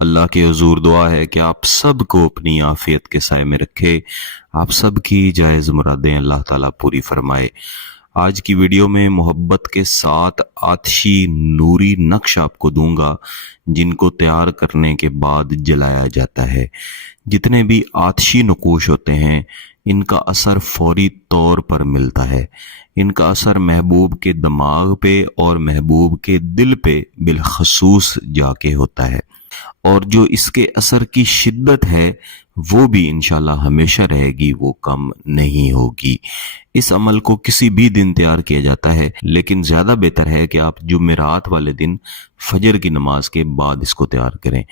اللہ کے हुजूर दुआ है कि आप सब को अपनी आफियत के साए में रखे, आप सब की जायज़ मुरादें अल्लाह ताला पूरी फरमाए। आज की वीडियो में मोहब्बत के 7 आतिशी नूरी नक्श आपको दूंगा जिनको तैयार करने के बाद जलाया जाता है। जितने भी आतिशी नकूश होते हैं इनका असर फौरी तौर पर मिलता है। इनका असर महबूब के दिमाग पे और महबूब के दिल पे बिलखसूस जाके होता है, और जो इसके असर की शिद्दत है वो भी इंशाल्लाह हमेशा रहेगी, वो कम नहीं होगी। इस अमल को किसी भी दिन तैयार किया जाता है, लेकिन ज़्यादा बेहतर है कि आप जुमेरात वाले दिन फजर की नमाज के बाद इसको तैयार करें,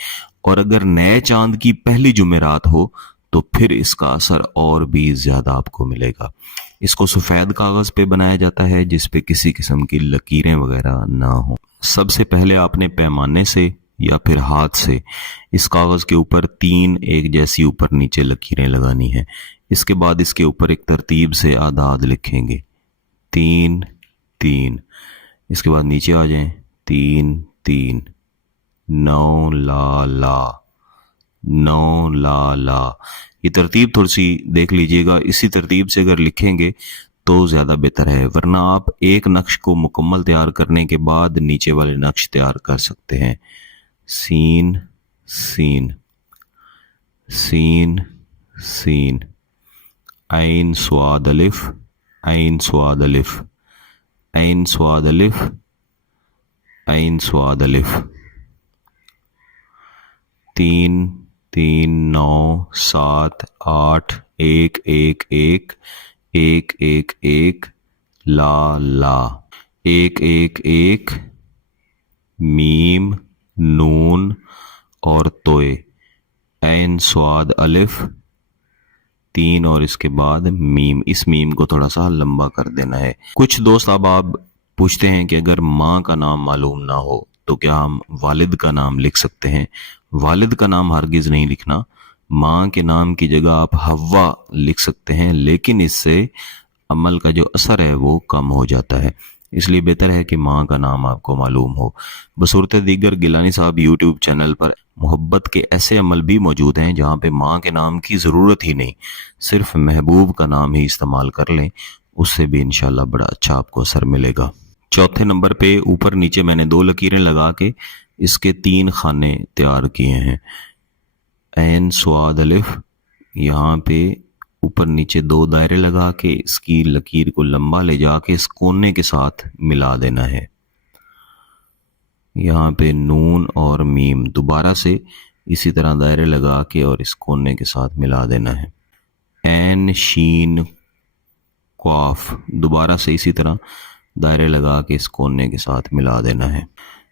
और अगर नए चांद की पहली जुमेरात हो तो फिर इसका असर और भी ज़्यादा आपको मिलेगा। इसको सफ़ेद कागज़ पे बनाया जाता है जिस पे किसी किस्म की लकीरें वगैरह ना हो। सबसे पहले आपने पैमाने से या फिर हाथ से इस कागज़ के ऊपर 3 एक जैसी ऊपर नीचे लकीरें लगानी है। इसके बाद इसके ऊपर एक तरतीब से आदाद लिखेंगे 3 3। इसके बाद नीचे आ जाएं 3 3, 9 ला ला 9 ला ला। ये तरतीब थोड़ी सी देख लीजिएगा, इसी तरतीब से अगर लिखेंगे तो ज़्यादा बेहतर है, वरना आप एक नक्श को मुकम्मल तैयार करने के बाद नीचे वाले नक्श तैयार कर सकते हैं। सीन सीन सीन सीन, ऐन स्वाद अलिफ, ऐन स्वाद अलिफ, ऐन स्वाद अलिफ, ऐन स्वाद अलिफ। 3 3 9 7 8 1 1 1 1 1 1 ला ला 1 1 1 मीम नून और तोए, ऐन स्वाद अलिफ 3 और इसके बाद मीम। इस मीम को थोड़ा सा लंबा कर देना है। कुछ दोस्त अब आप पूछते हैं कि अगर माँ का नाम मालूम ना हो तो क्या हम वालिद का नाम लिख सकते हैं? वालिद का नाम हरगिज़ नहीं लिखना। माँ के नाम की जगह आप हव्वा लिख सकते हैं, लेकिन इससे अमल का जो असर है वो कम हो जाता है, इसलिए बेहतर है कि माँ का नाम आपको मालूम हो। बसूरत दीगर गिलानी साहब यूट्यूब चैनल पर मोहब्बत के ऐसे अमल भी मौजूद हैं जहाँ पे माँ के नाम की ज़रूरत ही नहीं, सिर्फ महबूब का नाम ही इस्तेमाल कर लें, उससे भी इंशाल्लाह बड़ा अच्छा आपको असर मिलेगा। चौथे नंबर पे ऊपर नीचे मैंने 2 लकीरें लगा के इसके 3 खाने तैयार किए हैं। ऐन स्वाद अलिफ, यहाँ पे ऊपर नीचे 2 दायरे लगा के इसकी लकीर को लंबा ले जाके इस कोने के साथ मिला देना है। यहाँ पे नून और मीम दोबारा से इसी तरह दायरे लगा के और इस कोने के साथ मिला देना है। ऐन शीन क्वाफ दोबारा से इसी तरह दायरे लगा के इस कोने के साथ मिला देना है।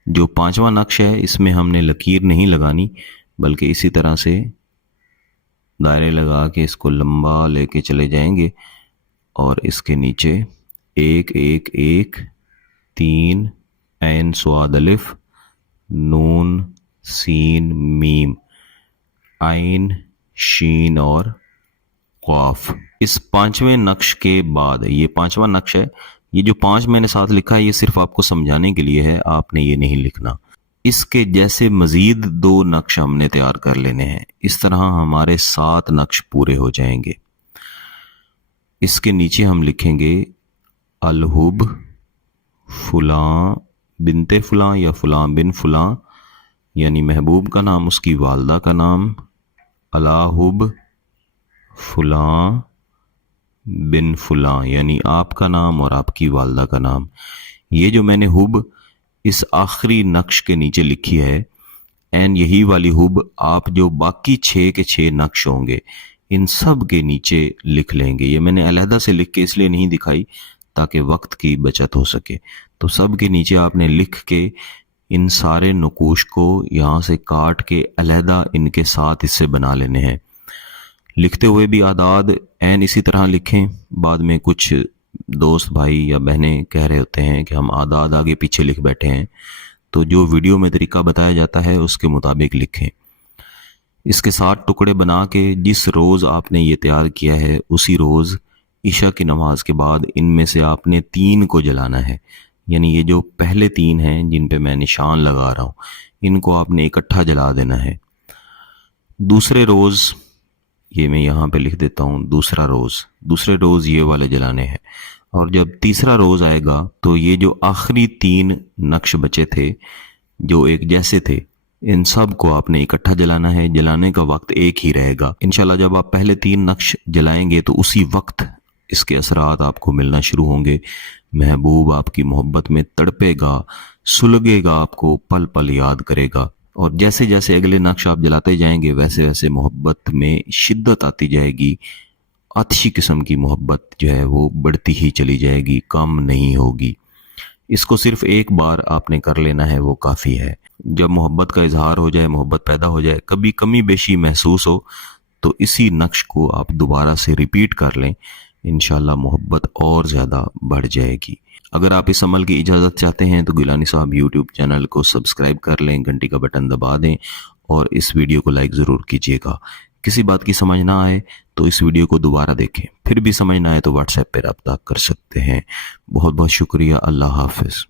जो 5वां नक्श है इसमें हमने लकीर नहीं लगानी, बल्कि इसी तरह से दायरे लगा के इसको लंबा लेके चले जाएंगे और इसके नीचे 1 1 1 3 ऐन स्वाद अलिफ नून सीन मीम, आइन शीन और क्वाफ। इस 5वें नक्श के बाद, ये 5वां नक्श है, ये जो 5 मैंने साथ लिखा है ये सिर्फ आपको समझाने के लिए है, आपने ये नहीं लिखना। इसके जैसे मजीद 2 नक्श हमने तैयार कर लेने हैं। इस तरह हमारे 7 नक्श पूरे हो जाएंगे। इसके नीचे हम लिखेंगे अलहुब फुलां बिनते फुलां या फुलां बिन फुलां, यानी महबूब का नाम, उसकी वालदा का नाम, अलाहुब फुलां बिन फुलां, यानी आपका नाम और आपकी वालदा का नाम। ये जो मैंने हुब इस आखिरी नक्श के नीचे लिखी है, एन यही वाली हुब आप जो बाकी 6 के 6 नक्श होंगे इन सब के नीचे लिख लेंगे। ये मैंने अलहदा से लिख के इसलिए नहीं दिखाई ताकि वक्त की बचत हो सके। तो सब के नीचे आपने लिख के इन सारे नकूश को यहाँ से काट के अलहदा इनके साथ हिस्से बना लेने हैं। लिखते हुए भी आदाद एन इसी तरह लिखें। बाद में कुछ दोस्त भाई या बहनें कह रहे होते हैं कि हम आदाद आगे पीछे लिख बैठे हैं, तो जो वीडियो में तरीका बताया जाता है उसके मुताबिक लिखें। इसके 7 टुकड़े बना के जिस रोज़ आपने ये तैयार किया है उसी रोज़ ईशा की नमाज के बाद इनमें से आपने 3 को जलाना है। यानी ये जो पहले 3 हैं जिन पे मैं निशान लगा रहा हूँ इनको आपने इकट्ठा जला देना है। دوسرے روز یہ میں یہاں پہ لکھ دیتا ہوں دوسرا روز، دوسرے روز یہ والے جلانے ہیں، اور جب تیسرا روز آئے گا تو یہ جو آخری 3 نقش بچے تھے جو ایک جیسے تھے ان سب کو آپ نے اکٹھا جلانا ہے. جلانے کا وقت ایک ہی رہے گا. انشاءاللہ جب آپ پہلے 3 نقش جلائیں گے تو اسی وقت اس کے اثرات آپ کو ملنا شروع ہوں گے. محبوب آپ کی محبت میں تڑپے گا، سلگے گا، آپ کو پل پل یاد کرے گا، اور جیسے جیسے اگلے نقش آپ جلاتے جائیں گے ویسے ویسے محبت میں شدت آتی جائے گی. آتشی قسم کی محبت جو ہے وہ بڑھتی ہی چلی جائے گی، کم نہیں ہوگی. اس کو صرف ایک بار آپ نے کر لینا ہے، وہ کافی ہے. جب محبت کا اظہار ہو جائے، محبت پیدا ہو جائے، کبھی کمی بیشی محسوس ہو تو اسی نقش کو آپ دوبارہ سے ریپیٹ کر لیں، انشاءاللہ محبت اور زیادہ بڑھ جائے گی. اگر آپ اس عمل کی اجازت چاہتے ہیں تو گیلانی صاحب یوٹیوب چینل کو سبسکرائب کر لیں، گھنٹی کا بٹن دبا دیں اور اس ویڈیو کو لائک ضرور کیجیے گا. کسی بات کی سمجھ نہ آئے تو اس ویڈیو کو دوبارہ دیکھیں، پھر بھی سمجھ نہ آئے تو واٹس ایپ پہ رابطہ کر سکتے ہیں. بہت بہت شکریہ. اللہ حافظ.